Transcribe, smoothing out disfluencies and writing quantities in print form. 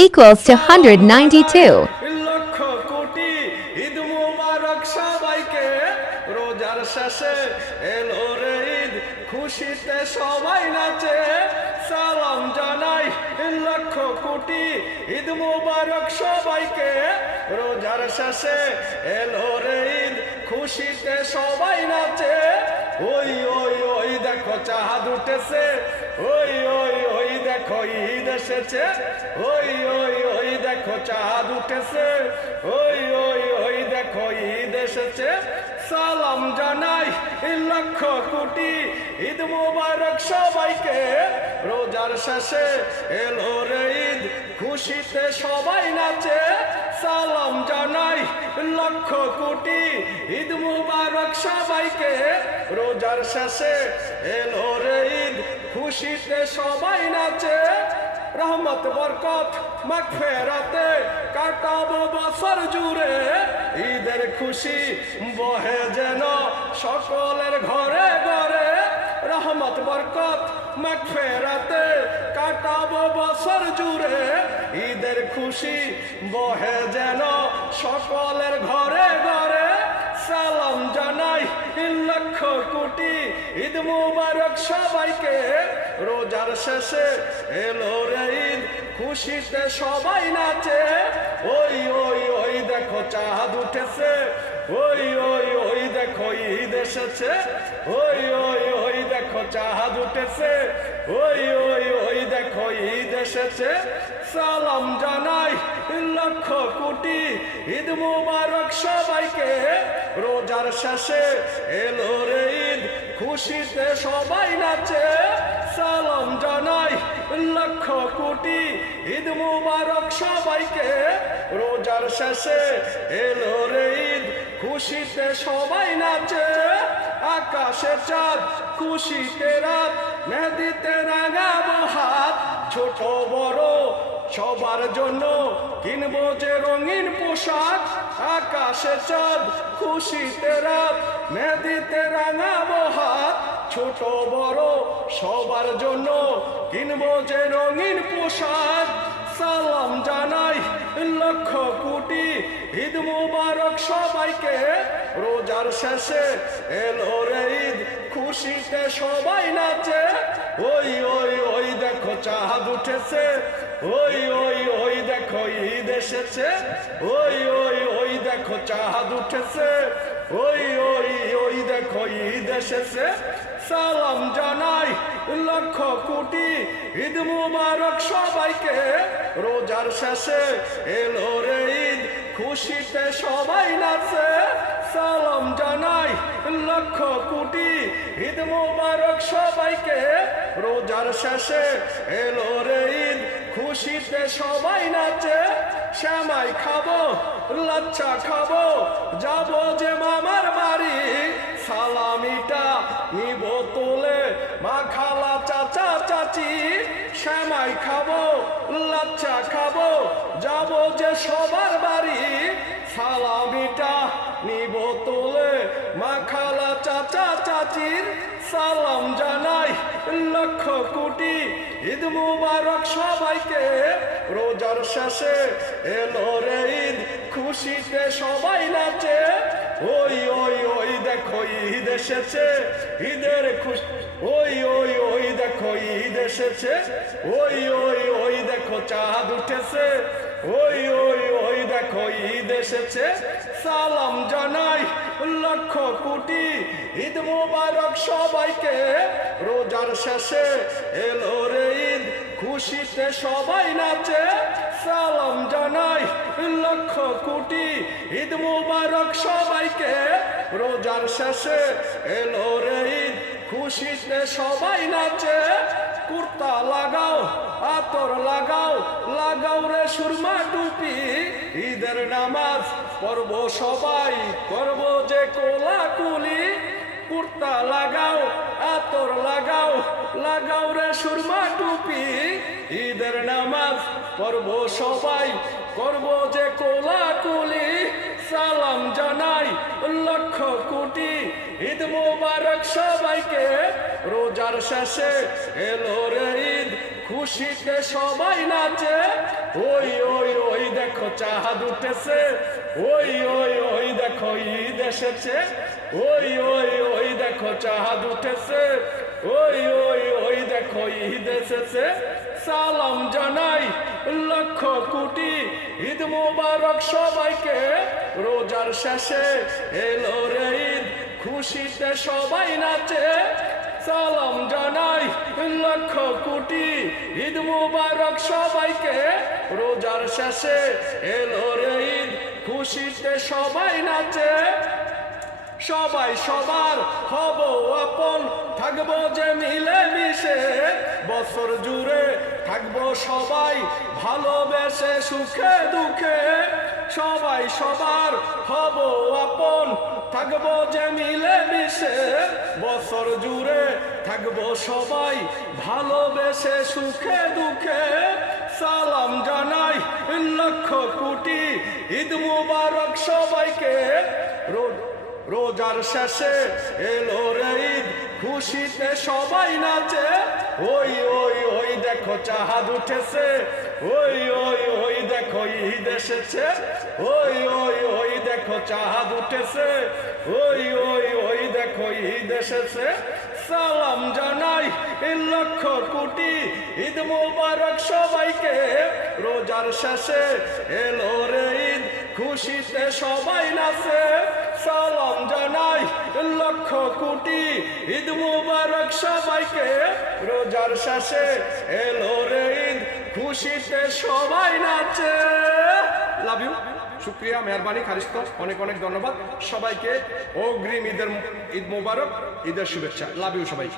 equals to 192. Lakh crore Eid মুবারক সবাইকে রোজার শেষে এলো রে ঈদ খুশিতে সবাই নাচে সালাম জানাই লক্ষ কোটি ঈদ মুবারক সবাইকে রোজার শেষে এলো রে ঈদ খুশিতে সবাই নাচে ওই ওই ওই দেখো চাঁদ উঠেছে ওই ওই ওই দেখো ঈদ এসেছে ওই ওই ওই দেখো চাঁদ উঠেছে ওই ওই ওই দেখো ঈদ এসেছে সালাম জানাই লক্ষ কোটি ঈদ মুবারক সবাইকে রোজার শেষে এলো রে ঈদ খুশিতে সবাই নাচে সালাম জানাই লক্ষ কোটি ঈদ মুবারক সবাইকে রোজার শেষে এলো রে ঈদ খুশিতে সবাই নাচে রহমত বরকত মাগফিরাতে কাটাবো বছর জুড়ে ঈদের খুশি বহে যেন সকলের ঘরে ঘরে রহমত বরকত মাগফিরাতে কাটাবো বছর জুড়ে ঈদের খুশি বহে যেন সকলের ঘরে ঘরে সালাম জানাই লক্ষ কোটি ঈদ মুবারক সবাইকে রোজার শেষে এলো রে ঈদ খুশিতে সবাই নাচে ওই ওই ওই দেখো চাঁদ উঠেছে ওই ওই ওই দেখো ঈদ এসেছে ওই ওই ওই দেখো চাঁদ উঠেছে ওই ওই ওই দেখো ঈদ এসেছে সালাম জানাই লক্ষ কোটি ঈদ মুবারক সবাইকে রোজার শেষে এলো রে ঈদ খুশিতে সবাই নাচে সালাম জানাই লক্ষ কোটি ঈদ মুবারক সবাইকে রোজার শেষে এলো রে ঈদ খুশিতে সবাই নাচে আকাশে চাঁদ খুশিতে রাত মেহেদিতে রাঙাবো হাত ছোট বড় সবার জন্য কিনবো যে রঙিন পোশাক আকাশে চাঁদ খুশিতে রাত মেহেদিতে রাঙাবো হাত ছোট বড় সবার জন্য কিনবো যে রঙিন পোশাক সালাম জানাই লক্ষ কোটি ঈদ মুবারক সবাইকে রোজার শেষে এলো রে ঈদ খুশিতে সবাই নাচে ওই ওই ওই দেখো চাঁদ উঠেছে ওই ওই ওই দেখো ঈদ এসেছে ওই ওই ওই দেখো চাঁদ উঠেছে ওই ওই ওই দেখো ঈদ এসেছে সালাম জানাই লক্ষ কোটি ঈদ মুবারক সবাইকে রোজার শেষে এলো রে ঈদ খুশিতে সবাই নাচে সালাম জানাই লক্ষ কোটি ঈদ মুবারক সবাইকে রোজার শেষে এলো রে ঈদ খুশিতে সবাই নাচে শ্যামাই খাবো লাচ্ছা খাবো যাবো যে মামার বাড়ি সালামিটা নিব তোলে মা খালা চাচা চাচি শ্যামাই খাবো লাচ্ছা খাবো যাবো যে সবার বাড়ি সালামিটা নিব তোলে মা খালা চাচা চাচির সালাম জানাই লক্ষ কোটি ঈদ মুবারক সবাইকে রোজার শেষে এলো রে ঈদ খুশিতে সবাই নাচে ওই ওই ওই দেখো ঈদ এসেছে ঈদের খুশি ওই ওই ওই দেখো ঈদ এসেছে ওই ওই ওই দেখো চাঁদ উঠেছে ওই ওই ওই দেখো ঈদ এসেছে সালাম জানাই লক্ষ কোটি ঈদ মুবারক সবাইকে রোজার শেষে এলো রে ঈদ খুশিতে সবাই নাচে সালাম জানাই লক্ষ কোটি ঈদ মুবারক সবাইকে রোজার শেষে এলো রে ঈদ খুশিতে সবাই নাচে কুর্তা লাগাও আতর লাগাও লাগাও রে সুরমা টুপি ঈদের নামাজ পড়ব সবাই করব যে কোলাকুলি কুর্তা লাগাও আতর লাগাও লাগাও রে সুরমা টুপি ঈদের নামাজ পড়ব সবাই করব যে কোলাকুলি সালাম জানাই লক্ষ কোটি ঈদ মুবারক সবাইকে রোজার শেষে এলো রে ঈদ খুশিতে সবাই নাচে ওই ওই ওই দেখো চাঁদ উঠেছে, ওই ওই ওই দেখো ঈদ এসেছে, ওই ওই ওই দেখো চাঁদ উঠেছে, ওই ওই ওই দেখো ঈদ এসেছে। সালাম জানাই লক্ষ কোটি, ঈদ মোবারক সবাইকে, রোজার শেষে এলো রে ঈদ, খুশিতে সবাই নাচে। সালাম জানাই লক্ষ কোটি, ঈদ মোবারক সবাইকে, রোজার শেষে এলো রে ঈদ, খুশিতে সবাই নাচে। সবাই সবার হব আপন, থাকবো যে মিলে মিশে, বছর জুড়ে থাকবো সবাই ভালোবেসে সুখে দুঃখে। সবাই সবার হব আপন, থাকবো যে মিলে মিশে, বছর জুড়ে থাকবো সবাই ভালোবেসে সুখে দুঃখে। সালাম জানাই লক্ষ কোটি, ঈদ মুবারক সবাইকে, রোজার শেষে এলো রে ঈদ, খুশিতে সবাই নাচে। ওই ওই ওই দেখো চাঁদ উঠেছে, ওই ওই ওই দেখো ঈদ এসেছে, ওই ওই ওই দেখো চাঁদ উঠেছে, ওই ওই ওই দেখো ঈদ এসেছে। সালাম জানাই লক্ষ কোটি, ঈদ মোবারক সবাইকে, রোজার শেষে এলো রে ঈদ, খুশিতে সবাই নাচে। সালাম জানাই লক্ষ কোটি, ঈদ মুবারক সবাইকে, রোজার শেষে এলো রে ঈদ, খুশিতে সবাই নাচে। লাভ ইউ, শুক্রিয়া, মেহরবানি, খালিস্ত, অনেক অনেক ধন্যবাদ সবাইকে। অগ্রিম ঈদ মুবারক, ঈদের শুভেচ্ছা। লাভ ইউ সবাই।